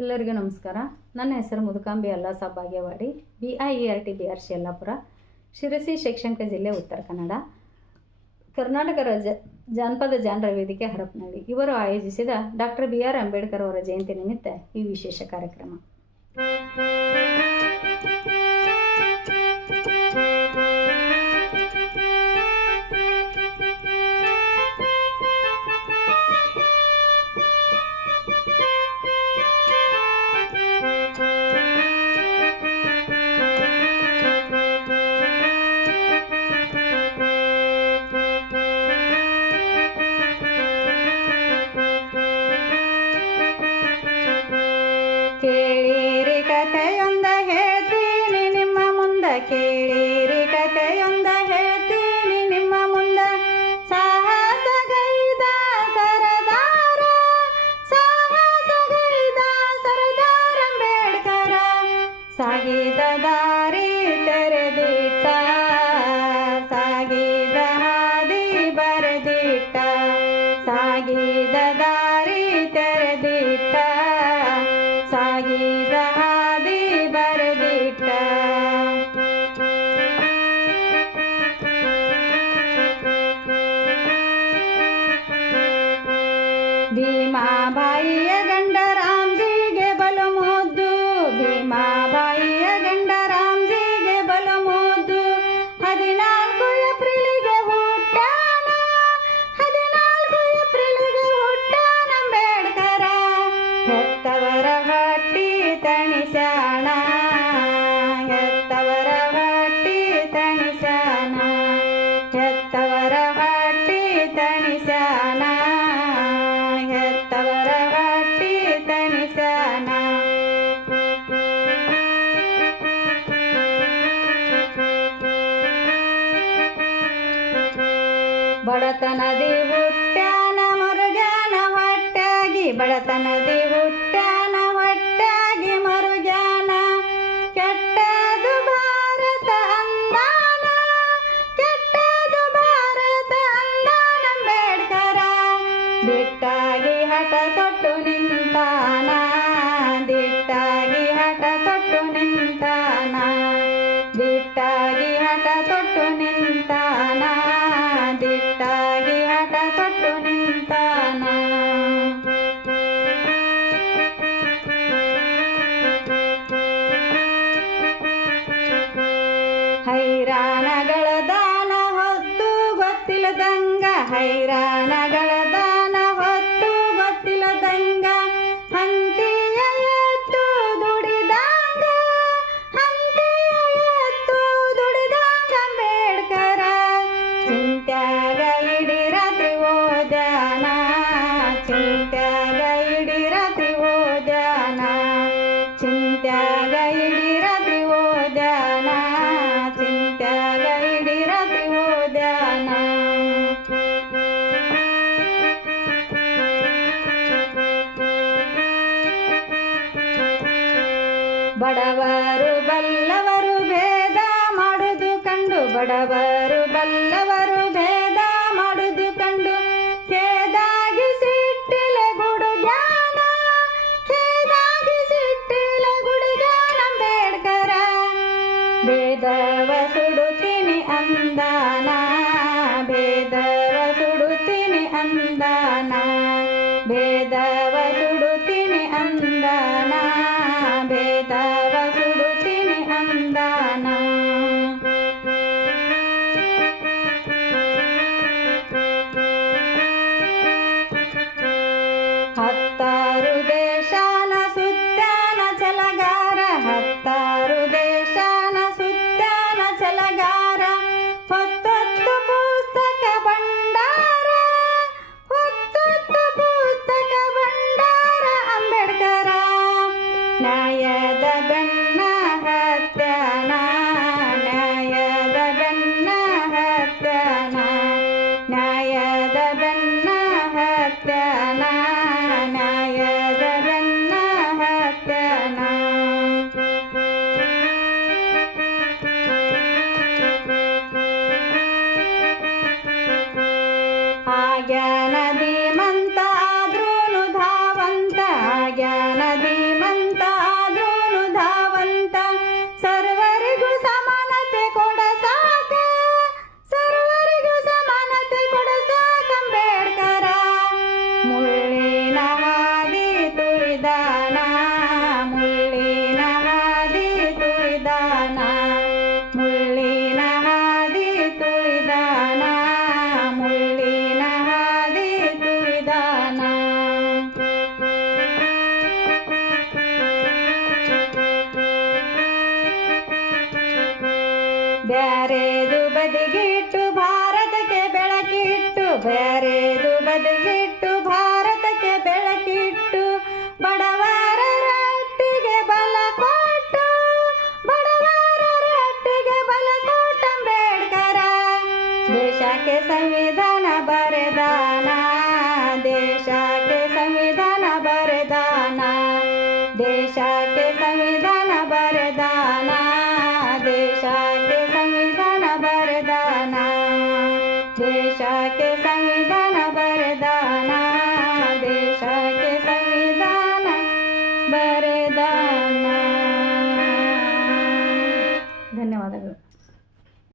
ಎಲ್ಲರಿಗೂ ನಮಸ್ಕಾರ. ನನ್ನ ಹೆಸರು ಮುದುಕಾಂಬಿ ಅಲ್ಲಾಸ ಭಾಗ್ಯವಾಡಿ, BIERT BRC ಯಲ್ಲಾಪುರ, ಶಿರಸಿ ಶೈಕ್ಷಣಿಕ ಜಿಲ್ಲೆ, ಉತ್ತರ ಕನ್ನಡ. ಕರ್ನಾಟಕ ರಾಜ್ಯ ಜಾನಪದ ಜನರ ವೇದಿಕೆ ಹರಪನಹಳ್ಳಿ ಇವರು ಆಯೋಜಿಸಿದ ಡಾಕ್ಟರ್ BR ಅಂಬೇಡ್ಕರ್ ಅವರ ಜಯಂತಿ ನಿಮಿತ್ತ ಈ ವಿಶೇಷ ಕಾರ್ಯಕ್ರಮ. ಕೇಳಿರಿ ಕಥೆಯೊಂದ ಹೇಳ್ತೀನಿ ನಿಮ್ಮ ಮುಂದ, ಕೇಳಿರಿ ಕಥೆಯೊಂದ ಹೇಳ್ತೀನಿ ನಿಮ್ಮ ಮುಂದ. ಸಾಹಸಗೈದ ಸರದಾರ, ಸಾಹಸಗೈದ ಸರದಾರ ಅಂಬೇಡ್ಕರ, ಸಾಗಿದ ದಾರಿ ತೆರೆದಿಟ್ಟ, ಸಾಗಿದ ಹಾದಿ ಬರೆದಿಟ್ಟ, ಸಾಗಿದ ದಾರಿ ತೆರೆದಿಟ್ಟ, ಸಾಗಿದ ಹಾದಿ ಬರೆದಿಟ್ಟ. ಭೀಮಾಬಾಯಿಯ ಗಂಡ ರಾಮ್ಜಿಗೆ ಬಲು ಮುದ್ದು, ಭೀಮಾಬಾಯಿಯ ಗಂಡ ರಾಮ್ಜಿಗೆ ಬಲು ಮುದ್ದು. 14 ಏಪ್ರಿಲಿಗೆ ಹುಟ್ಟಾನ, 14 ಏಪ್ರಿಲಿಗೆ ಹುಟ್ಟಾನ ಅಂಬೇಡ್ಕರ. ಹೆತ್ತವರ ಹೊಟ್ಟಿ ತಣಿಸ್ಯಾನ, ಹೆತ್ತವರ ಹೊಟ್ಟಿ ತಣಿಸ್ಯಾನ, ಹೆತ್ತವರ ಹೊಟ್ಟಿ ತಣಿಸ್ಯಾನ, ಹೆತ್ತವರ ಹೊಟ್ಟಿ ತಣಿಸ್ಯಾನ. ಬಡತನದಿ ಹುಟ್ಟ್ಯಾನ ಮರುಗ್ಯಾನ ಹೊಟ್ಟಾಗಿ, ಬಡತನದಿ ಹುಟ್ಟ್ಯಾನ ಹೊಟ್ಟಾಗಿ ಮರುಗ್ಯಾನ. ಕೆಟ್ಟದು ಭಾರತ ಅಂದಾನ, ಕೆಟ್ಟದು ಭಾರತ ಅಂದಾನ ಅಂಬೇಡ್ಕರ. ದಿಟ್ಟಾಗಿ ಹಠ ತೊಟ್ಟು ನಿಂತಾನ, ದಿಟ್ಟಾಗಿ ಹಠ ತೊಟ್ಟು ನಿಂತಾನ, ದಿಟ್ಟಾಗಿ ಹಠ ತೊಟ್ಟು ನಿಂತಾನ, ದಿಟ್ಟಾಗಿ ಹಠ ತೊಟ್ಟು ನಿಂತಾನ. ಹೈರಾಣಗಳ ದಾನ ಹೊತ್ತು ಗೊತ್ತಿಲ್ಲದಂಗ, ಹೈರಾಣಗಳ ದಾನ ಹೊತ್ತು ಗೊತ್ತಿಲ್ಲದಂಗ. ಹಂತಿಯ ಎತ್ತು ದುಡಿದಂಗ, ಹಂತಿಯ ಎತ್ತು ದುಡಿದಂಗ ಅಂಬೇಡ್ಕರ. ಚಿಂತ್ಯಾಗ ಇಡೀ ರಾತ್ರಿ ಓದ್ಯಾನ, ಚಿಂತ್ಯಾಗ ಇಡೀ ರಾತ್ರಿ ಓದ್ಯಾನ, ಚಿಂತ್ಯಾಗ ಇಡೀ ರಾತ್ರಿ ಓದ್ಯಾನ, ಚಿಂತ್ಯಾಗ ಇಡೀ ರಾತ್ರಿ ಓದ್ಯಾನ. ಬಡವರು ಬಲ್ಲವರು ಭೇದ ಮಾಡುವುದು ಕಂಡು, ಬಡವರು ಬಲ್ಲವರು ಭೇದ ಮಾಡುವುದು ಕಂಡು. ಕೇದಾಗಿ ಸಿಟ್ಟಿಲೆ ಗುಡುಗ್ಯಾನ, ಕೇದಾಗಿ ಸಿಟ್ಟಿಲೆ ಗುಡುಗ್ಯಾನ ಅಂಬೇಡ್ಕರ. ಭೇದವ ಸುಡುತ್ತೀನಿ ಅಂದಾನ, ಭೇದವ ಸುಡುತ್ತೀನಿ ಅಂದಾನ, ಭೇದವ ಸುಡುತ್ತೀನಿ ಅಂದಾನ, ಭೇದವ ಸುಡುತ್ತೀನಿ ಅಂದಾನ. ಹತ್ತಾರು ದೇಶಾನ ಸುತ್ತಾನ ಛಲಗಾರ, ಹತ್ತಾರು ದೇಶಾನ ಸುತ್ತಾನ ಛಲಗಾರ. ಹೊತ್ತೊತ್ತು ಪುಸ್ತಕ ಭಂಡಾರ, ಹೊತ್ತೊತ್ತು ಪುಸ್ತಕ ಭಂಡಾರ ಅಂಬೇಡ್ಕರ. ನ್ಯಾಯದ ಬೆನ್ನ ಹತ್ಯಾನ, ನ್ಯಾಯದ ಬೆನ್ನ ಹತ್ಯಾನ, ನ್ಯಾಯದ ಬೆನ್ನ ಹತ್ಯಾನ, ನ್ಯಾಯದ ಬೆನ್ನ ಹತ್ಯಾನ. ಆಗ್ಯಾನ ಧೀಮಂತ ಆದ್ರೂನು ಧಾವಂತ, ಆಗ್ಯಾನ ಧೀಮಂತ ಬ್ಯಾರೇದು ಬದಿಗಿಟ್ಟು ಭಾರತಕ್ಕೆ ಬೆಳಕಿಟ್ಟು, ಬ್ಯಾರೇದು ಬದಿಗಿಟ್ಟು ಭಾರತಕ್ಕೆ ಬೆಳಕಿಟ್ಟು, ಬಡವರ ರೊಟ್ಟಿಗೆ ಬಲ ಕೊಟ್ಟು, ಬಡವರ ರೊಟ್ಟಿಗೆ ಬಲ ಕೊಟ್ಟ ಅಂಬೇಡ್ಕರ. ದೇಶಕ್ಕೆ ಸಂವಿಧಾನ ಬರೆದಾನ, ದೇಶಕ್ಕೆ ಸಂವಿಧಾನ ಬರೆದಾನ, ದೇಶಕ್ಕೆ ಸಂವಿಧಾನ ಬರೆದಾನ, ದೇಶಕ್ಕೆ ಸಂವಿಧಾನ ಬರೆದಾನ, ದೇಶಕ್ಕೆ ಸಂವಿಧಾನ ಬರೆದಾನ, ದೇಶಕ್ಕೆ ಸಂವಿಧಾನ ಬರೆದಾನ. ಧನ್ಯವಾದಗಳು.